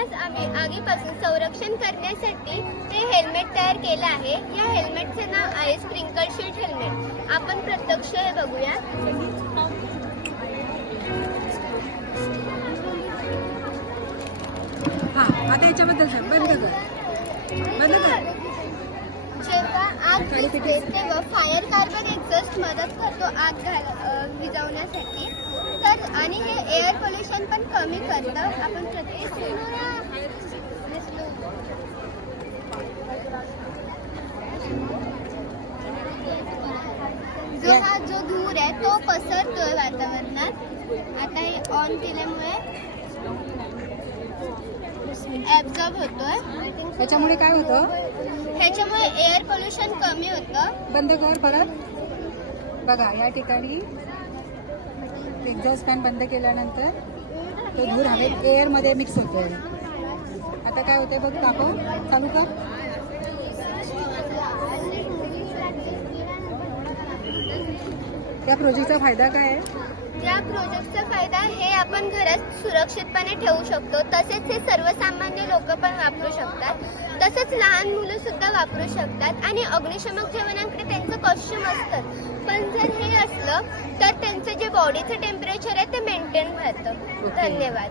आज आम्ही आगीपासून संरक्षण करण्यासाठी हे हेल्मेट तयार केलं आहे. या हेल्मेटचे नाव आहे स्प्रिंकल शील्ड हेल्मेट. आपण प्रत्यक्ष हे बघूया. आता याच्याबद्दल सांग. बंद कर. जेव्हा आग दिसते तेव्हा फायर कार्बन एक्झॉस्ट मदत करतो आग विझवण्यासाठी. तर आणि हे एअर पोल्युशन पण कमी करतं. आपण जो धूर आहे तो पसरतोय वातावरणात. आता हे ऑन केल्यामुळे ऍब्झॉर्ब होतोय. त्याच्यामुळे काय होतं? ह्याच्यामुळे एअर पोल्युशन कमी होतं. बंद कर परत. बघा या ठिकाणी एक्झॉस्ट फॅन बंद केल्यानंतर तो धूर हवेत एअरमध्ये मिक्स होतोय. आता काय होतंय बघ दाखव. चालू कर. या प्रोजेक्टचा फायदा काय आहे? या प्रोजेक्टचा फायदा हे आपण घरात सुरक्षितपणे ठेवू शकतो. तसेच हे सर्वसामान्य लोक पण वापरू शकतात. तसंच लहान मुलं सुद्धा वापरू शकतात. आणि अग्निशमक जवानांकडे त्यांचं कॉस्ट्यूम असतं. पण जर हे असलं तर त्यांचं जे बॉडीचं टेम्परेचर आहे ते मेंटेन राहतं. धन्यवाद.